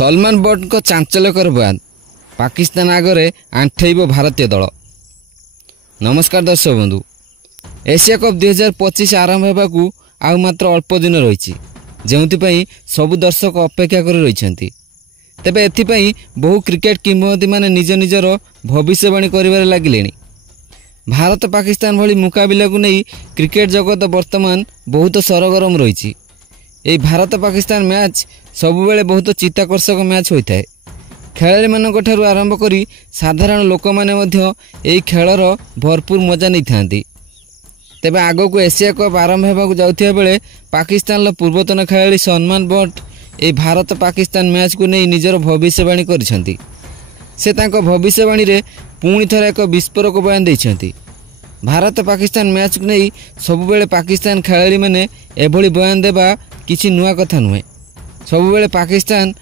Salman but को चांचल्यकर बयान पाकिस्तान आगे आंठेब भारतीय दल। नमस्कार दर्शक बंधु, एशिया कप 2025 आरंभ होगा आउ मात्र अल्प दिन रही जो सबु दर्शक अपेक्षा कर रही। तेबे एथिपाई बहु क्रिकेट किंवदंती माने निज निजर भविष्यवाणी करिबार लागिलेनी। भारत पाकिस्तान भली मुकाबिला को नहीं क्रिकेट जगत वर्तमान बहुत सरगरम रही। यह भारत पाकिस्तान मैच सबुबेले बहुत चित्ताकर्षक मैच होता है। खेलाड़ी मानक ठारू आरंभ करी साधारण लोक माने मध्य एही खेलर भरपूर मजा नहीं थांती। तेबे आगो को एशिया कप आरंभ होगा जाउथिया बेले पाकिस्तान पूर्वतन खेलाड़ी Salman but A Bharat Pakistan match को नहीं निजर भविष्यवाणी करिसेंती। से तांको भविष्यवाणी रे पुणी थरे एक विस्फोरक बयान देइछंती। भारत पाकिस्तान मैच को नहीं सबुबेले पाकिस्तान खेलाड़ी माने एभली बयान देबा किछि नुआ कथा नुहे। सबुबेले पाकिस्तान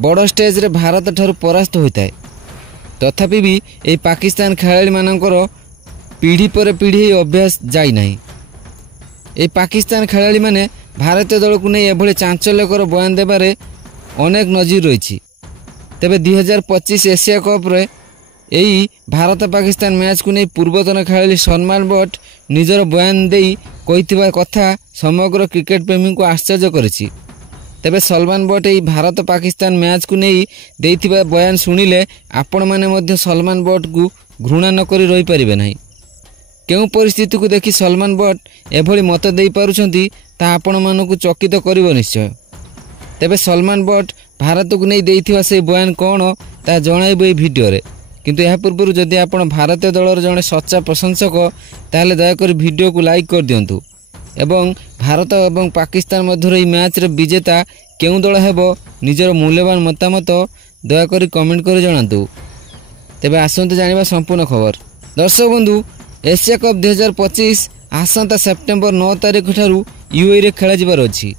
बड़ स्टेज रे भारत ठारू परास्त होता है। तथापि भी ए पाकिस्तान खेलाड़ी मानकर पीढ़ी पर पीढ़ी अभ्यास जाई नाही। ए पाकिस्तान खेलाड़ी माने भारतीय दल को नहीं एभली चांचल्यकर बयान देबारे अनेक नजीर रही। तेबे 2025 एशिया कप रे यही भारत पाकिस्तान मैच को नहीं पूर्वतन खेलाड़ी सलमान बट निजर बयान देई कहिथिबा कथा समग्र क्रिकेट प्रेमी को आश्चर्य करिछि। तेबे सलमान बट यही भारत पाकिस्तान मैच को नहीं देइथिबा बयान शुणिले आपण माने मध्य सलमान बट को घृणा न करी रही परिबे नाही। केउ परिस्थिति को देखि सलमान बट एभली मत देई पारुछंती ता आपण मानकु चकित करिवो निश्चय। तेबे सलमान बट भारत को नहीं देइथिबा से बयान कोन ता जणाइबो ए वीडियो रे। किंतु यह पूर्व जदि आपण भारतीय दलर जड़े सच्चा प्रशंसक ताले दयाकर वीडियो को लाइक कर दिंतु एवं भारत एवं पाकिस्तान मध्य मैच रे विजेता केउं दल हेबो निजर मूल्यवान मतामत दयाकर कमेंट कर जणातु। तेबे आसंतु जानिबा संपूर्ण खबर। दर्शक बंधु, एशिया कप 2025 आसंता सेप्टेम्बर 9 तारिख ठारू यूएई रे खेला जिबार अछि।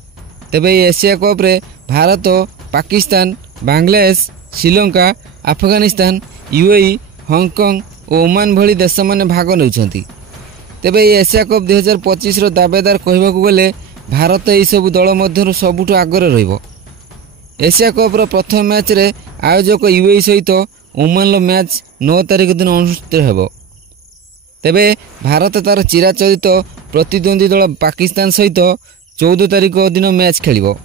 तेबे एशिया कप रे भारत, पाकिस्तान, बांग्लादेश, श्रीलंका, अफगानिस्तान, यूएई, हांगकांग और ओमान भली देश माने भाग नेउछंती। तेबे एशिया कप 2025 रो दावेदार कहबाकू गले भारत एही सब दल मध्यरु सबुठु आगरे रहिबो। एशिया कप रो प्रथम मैच रे आयोजक यूएई सहित ओमान लो मैच 9 तारिख दिन अनुष्ठित हेबो। तेबे भारत तार चिराचरित प्रतिद्वंदी दल पाकिस्तान सहित 14 तारिख दिन मैच खेलिबो।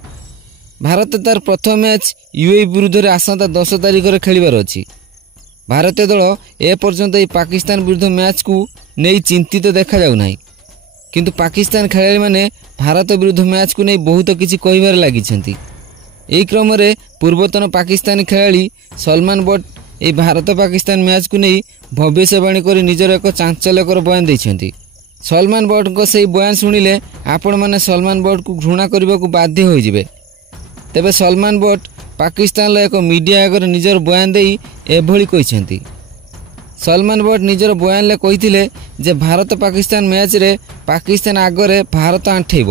भारत तार प्रथम मैच यूएई विरुद्ध आसंता 10 तारिख रे खेलिबार अछि। भारतीय दल ए पर्यंत पाकिस्तान विरुद्ध मैच को नहीं चिंतित देखा जाउ नाही। किंतु पाकिस्तान खेलाड़ी माने भारत विरुद्ध मैच को नहीं बहुत किछि कहिबार लागिछंती। एही क्रम रे पूर्वतन पाकिस्तानी खेलाड़ी Salman but A Bharat Pakistan match को नहीं भविष्यवाणी करी निजर एक चांचल्यकर बयान देइछंती। सलमान बट को सही बयान शुणिले आपण माने सलमान बट को घृणा करबा को बाध्य होई जिवे। तेबे सलमान बट पाकिस्तान एक मीडिया आगे निजर बयान देई एभली कहिसेंती। सलमान बट निजर बयान ले कहिथिले जे भारत पाकिस्तान मैच रे पाकिस्तान आगे भारत आंठेब।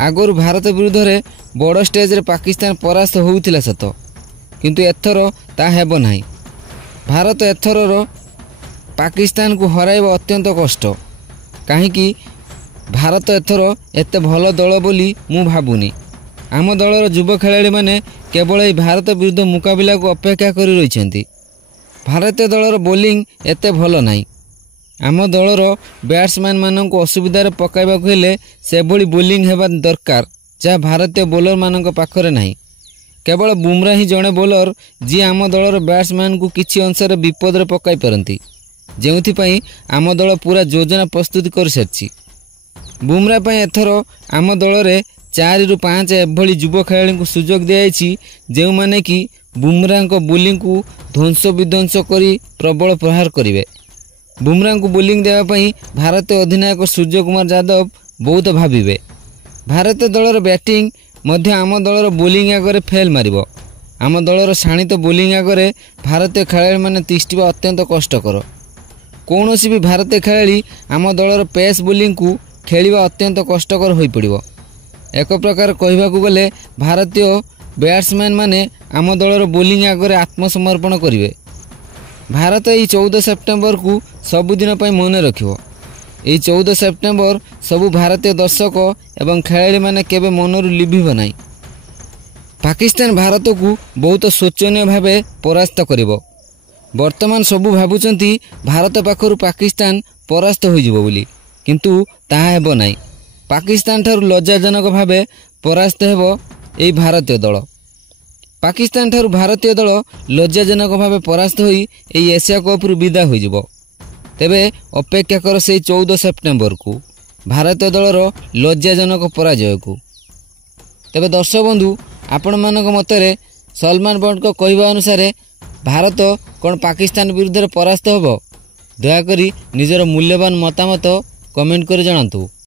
आगरु भारत विरुद्ध रे बड़ स्टेज रे पाकिस्तान परास्त होउथिला सत, किंतु एथर ता हेबो नाही। भारत एथर पाकिस्तान को हराइबा अत्यंत कष्ट। काहेकि भारत एथर एते भल दल बोली मु भाबुनी। आम दलर युव खेलाड़ी माने केवल भारत विरुद्ध मुकाबिला को अपेक्षा कर रही। भारतीय दलर बोलिंग एते भल नाही। आम दलर बैट्समैन मानक असुविधार पकाइबा हेले से भली बोलिंग हेबा दरकार जहाँ भारतीय बोलर मानक पाखरे नाही। केवल बुमरा ही जड़े बोलर जी आम दलर बैट्समैन को किछि अंशर विपद रे पकाई पारंती, जेउथिपाई आम दल पूरा योजना प्रस्तुत कर सारछि। बुमरा पई एथर आम दल रे 4 ରୁ 5 एभली युव खेलाड़ी को सुजोग दियाछि जो माने कि बुमरा को बोलिंग को ध्वंस विध्वंस करी प्रबल प्रहार करिवे। बुमरा को बोलिंग देवा पई भारतीय अधिनायक सूर्य कुमार यादव बहुत भाविबे। भारतीय दलर बैटिंग मध्य आम दलर बोलिंग आगे फेल मारिबो। आम दलर शाणित बोलिंग आगे भारतीय खेलाड़ी माने तिष्ठिबा अत्यंत कष्टकर। कौनसी भी भारतीय खेलाड़ी आम दलर पेस बोलिंग को खेलिबा अत्यंत कष्टकर होई पड़िबो। एक प्रकार कहबाकू गले भारतीय बैट्समैन माने आम दलर बोलिंग आगे आत्मसमर्पण करिवे। भारत यही 14 सेप्टेम्बर को सबुदिन मन रखिबो। यही 14 सेप्टेम्बर सबु भारतीय दर्शक एवं खेलाड़ी माने केबे मनरु लिभिबो नाही। पाकिस्तान भारत को बहुत शोचनीय भाव परास्त करिब। वर्तमान सबू भावुंट भारत पाखर पाकिस्तान परास्त हो किंतु ताहा हेब नाही। पाकिस्तान ठारू लज्जाजनक भाव परास्त हेब एई भारतीय दल। पाकिस्तान ठारू भारतीय दल लज्जाजनक भाव परास्त होई एई एशिया कप रु विदा होइजिबो। तेबे अपेक्षा कर से 14 सेप्टेम्बर को भारतीय दलर लज्जाजनक पराजय को। तेबे दर्शक बंधु आपण मानक मतरे सलमान बंड को कहवा अनुसार भारत कौन पाकिस्तान विरुद्ध परास्त होब? दयाकरी निजर मूल्यवान मतामत कमेंट कर जणातु।